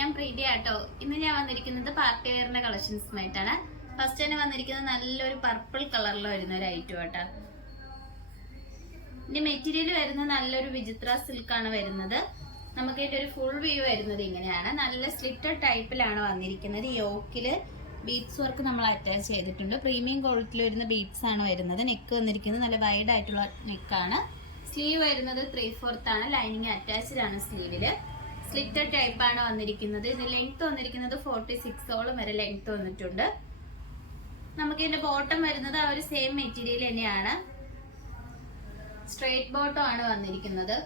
ഞാൻ പ്രീതി ആട്ടോ. ഇന്ന് ഞാൻ വന്നിരിക്കുന്നത് പാർട്ടി വെയറിന്റെ കളക്ഷൻസുമായിട്ടാണ്. ഫസ്റ്റ് തന്നെ വന്നിരിക്കുന്നത് നല്ലൊരു പർപ്പിൾ കളറിൽ വരുന്ന ഒരു ഐറ്റം ആട്ടോ. ഇതിന്റെ മെറ്റീരിയൽ വരുന്നത് നല്ലൊരു വിചിത്ര സിൽക്കാണ് വരുന്നത്. നമുക്ക് ഇതിന്റെ ഒരു ഫുൾ വ്യൂ വരുന്നത് ഇങ്ങനെയാണ്. നല്ല സ്ലിറ്റഡ് ടൈപ്പിലാണ് വന്നിരിക്കുന്നത്. യോക്കില് ബീഡ്സ് വർക്ക് നമ്മൾ അറ്റാച്ച് ചെയ്തിട്ടുണ്ട്. പ്രീമിയം ക്വാളിറ്റിയിൽ വരുന്ന ബീഡ്സ് ആണ് വരുന്നത്. നെക്ക് വന്നിരിക്കുന്നത് നല്ല വൈഡ് ആയിട്ടുള്ള നെക്കാണ്. സ്ലീവ് വരുന്നത് 3/4 ആണ്. ലൈനിങ് അറ്റാച്ച്ഡ് ആണ് സ്ലീവില്. സ്ലിറ്റഡ് ടൈപ്പ് ആണ് വന്നിരിക്കുന്നത്. ഇത് ലെങ്ത് വന്നിരിക്കുന്നത് 46ഓളം വരെ ലെങ്ത് വന്നിട്ടുണ്ട്. നമുക്ക് ഇതിന്റെ ബോട്ടം വരുന്നത് ആ ഒരു സെയിം മെറ്റീരിയൽ തന്നെയാണ്. സ്ട്രൈറ്റ് ബോട്ടം ആണ് വന്നിരിക്കുന്നത്.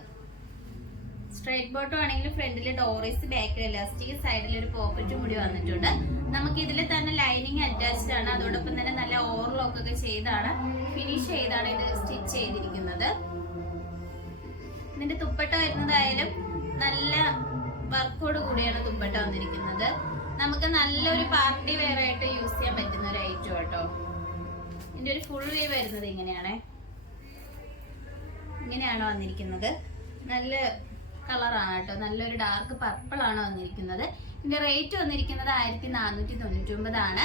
സ്ട്രൈറ്റ് ബോട്ടം ആണെങ്കിൽ ഫ്രണ്ടിൽ ഡോറീസ്, ബാക്കിൽ എലാസ്റ്റിക്, സൈഡിൽ ഒരു പോക്കറ്റും കൂടി വന്നിട്ടുണ്ട്. നമുക്ക് ഇതിൽ തന്നെ ലൈനിങ് അറ്റാച്ച്ഡ് ആണ്. അതോടൊപ്പം തന്നെ നല്ല ഓവർലോക്ക് ഒക്കെ ചെയ്താണ്, ഫിനിഷ് ചെയ്താണ് ഇത് സ്റ്റിച്ച് ചെയ്തിരിക്കുന്നത്. ഇതിന്റെ തുപ്പട്ട വരുന്നതായാലും നല്ല വർക്കോട് കൂടിയാണ് തുപ്പട്ട വന്നിരിക്കുന്നത്. നമുക്ക് നല്ലൊരു പാർട്ടി വെയർ ആയിട്ട് യൂസ് ചെയ്യാൻ പറ്റുന്ന ഒരു ഐറ്റം കേട്ടോ. ഇതിന്റെ ഒരു ഫുൾ വ്യൂ വരുന്നത് ഇങ്ങനെയാണ് വന്നിരിക്കുന്നത്. നല്ല കളറാണ് കേട്ടോ. നല്ലൊരു ഡാർക്ക് പർപ്പിൾ ആണ് വന്നിരിക്കുന്നത്. ഇതിന്റെ റേറ്റ് വന്നിരിക്കുന്നത് 1499 ആണ്.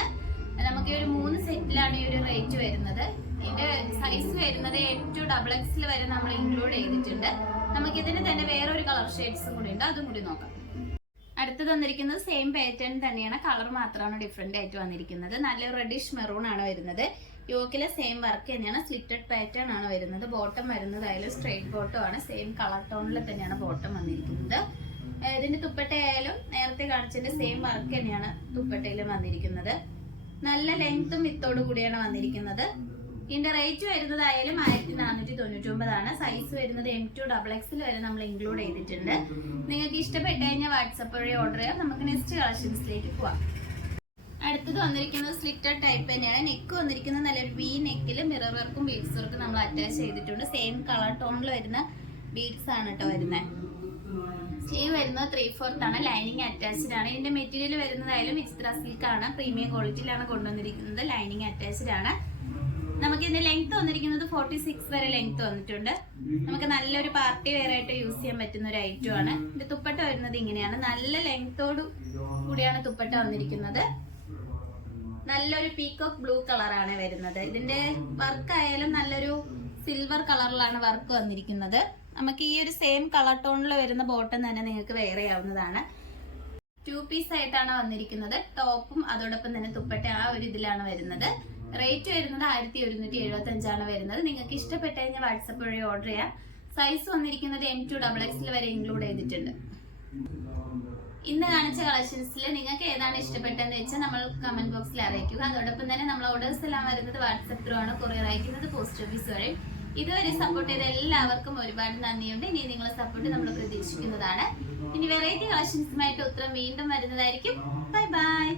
നമുക്ക് ഈ ഒരു 3 സെറ്റിലാണ് ഈ ഒരു റേറ്റ് വരുന്നത്. ഇതിന്റെ സൈസ് വരുന്നത് ഏറ്റവും XXL വരെ നമ്മൾ ഇൻക്ലൂഡ് ചെയ്തിട്ടുണ്ട്. നമുക്ക് ഇതിന് തന്നെ വേറൊരു കളർ ഷെയ്ഡ്സും കൂടി ഉണ്ട്, അതും കൂടി നോക്കാം. അടുത്തത് വന്നിരിക്കുന്നത് സെയിം പാറ്റേൺ തന്നെയാണ്, കളർ മാത്രമാണ് ഡിഫറെന്റ് ആയിട്ട് വന്നിരിക്കുന്നത്. നല്ല റെഡിഷ് മെറൂൺ ആണ് വരുന്നത്. യോക്കിലെ സെയിം വർക്ക് തന്നെയാണ്. സ്ലിറ്റഡ് പാറ്റേൺ ആണ് വരുന്നത്. ബോട്ടം വരുന്നതായാലും സ്ട്രെയിറ്റ് ബോട്ടം ആണ്. സെയിം കളർ ടോണിൽ തന്നെയാണ് ബോട്ടം വന്നിരിക്കുന്നത്. ഇതിന്റെ തുപ്പട്ടയായാലും നേരത്തെ കാണിച്ചതിന്റെ സെയിം വർക്ക് തന്നെയാണ് തുപ്പട്ടയിലും വന്നിരിക്കുന്നത്. നല്ല ലെങ്ത്തും വിത്തോടു കൂടിയാണ് വന്നിരിക്കുന്നത്. ഇതിന്റെ റേറ്റ് വരുന്നതായാലും 1499 ആണ്. സൈസ് വരുന്നത് M2XXL വരെ നമ്മൾ ഇൻക്ലൂഡ് ചെയ്തിട്ടുണ്ട്. നിങ്ങൾക്ക് ഇഷ്ടപ്പെട്ട് കഴിഞ്ഞാൽ വാട്സപ്പ് വഴി ഓർഡർ ചെയ്യാം. നമുക്ക് നെക്സ്റ്റ് കളക്ഷൻസിലേക്ക് പോവാം. അടുത്തത് വന്നിരിക്കുന്നത് സ്ലിറ്റഡ് ടൈപ്പ് തന്നെയാണ്. നെക്ക് വന്നിരിക്കുന്നത് നല്ലൊരു വി നെക്കിൽ മിറർ വർക്കും ബീഡ്സ് വർക്കും നമ്മൾ അറ്റാച്ച് ചെയ്തിട്ടുണ്ട്. സെയിം കളർ ടോണിൽ വരുന്ന ബീഡ്സ് ആണ് കേട്ടോ വരുന്നത്. സ്ലീവ് വരുന്നത് 3/4 ആണ്. ലൈനിങ് അറ്റാച്ച്ഡ് ആണ്. ഇതിന്റെ മെറ്റീരിയൽ വരുന്നതായാലും വിചിത്ര സിൽക്ക് ആണ്. പ്രീമിയം ക്വാളിറ്റിയിലാണ് കൊണ്ടുവന്നിരിക്കുന്നത്. ലൈനിങ് അറ്റാച്ച്ഡ് ആണ്. നമുക്ക് ഇതിന്റെ ലെങ്ത് വന്നിരിക്കുന്നത് 46 വരെ ലെങ്ത് വന്നിട്ടുണ്ട്. നമുക്ക് നല്ലൊരു പാർട്ടി വെയർ ആയിട്ട് യൂസ് ചെയ്യാൻ പറ്റുന്ന ഒരു ഐറ്റം ആണ്. ഇതിന്റെ തുപ്പട്ട വരുന്നത് ഇങ്ങനെയാണ്. നല്ല ലെങ്തോട് കൂടിയാണ് തുപ്പട്ട വന്നിരിക്കുന്നത്. നല്ലൊരു പീകോക്ക് ബ്ലൂ കളറാണ് വരുന്നത്. ഇതിന്റെ വർക്ക് ആയാലും നല്ലൊരു സിൽവർ കളറിലാണ് വർക്ക് വന്നിരിക്കുന്നത്. നമുക്ക് ഈ ഒരു സെയിം കളർ ടോണിൽ വരുന്ന ബോട്ടം തന്നെ നിങ്ങൾക്ക് വെയർ ചെയ്യാവുന്നതാണ്. 2 പീസ് ആയിട്ടാണ് വന്നിരിക്കുന്നത്. ടോപ്പും അതോടൊപ്പം തന്നെ തുപ്പട്ട ആ ഒരു ഇതിലാണ് വരുന്നത്. റേറ്റ് വരുന്നത് 1175 ആണ് വരുന്നത്. നിങ്ങൾക്ക് ഇഷ്ടപ്പെട്ടു കഴിഞ്ഞാൽ വാട്സപ്പ് വഴി ഓർഡർ ചെയ്യാം. സൈസ് വന്നിരിക്കുന്നത് M2XXL വരെ ഇൻക്ലൂഡ് ചെയ്തിട്ടുണ്ട്. ഇന്ന് കാണിച്ച കളക്ഷൻസിൽ നിങ്ങൾക്ക് ഏതാണ് ഇഷ്ടപ്പെട്ടതെന്ന് വെച്ചാൽ നമ്മൾ കമന്റ് ബോക്സിൽ അറിയിക്കുക. അതോടൊപ്പം തന്നെ നമ്മൾ ഓർഡേഴ്സ് എല്ലാം വരുന്നത് വാട്സപ്പ് ത്രൂ ആണ്. കൊറിയർ അയക്കുന്നത് പോസ്റ്റ് ഓഫീസ് വഴി. ഇതുവരെ സപ്പോർട്ട് ചെയ്ത എല്ലാവർക്കും ഒരുപാട് നന്ദിയുണ്ട്. ഇനി നിങ്ങളെ സപ്പോർട്ട് നമ്മൾ പ്രതീക്ഷിക്കുന്നതാണ്. ഇനി വെറൈറ്റി കളക്ഷൻസുമായിട്ട് ഉത്തരം വീണ്ടും വരുന്നതായിരിക്കും. Bye bye.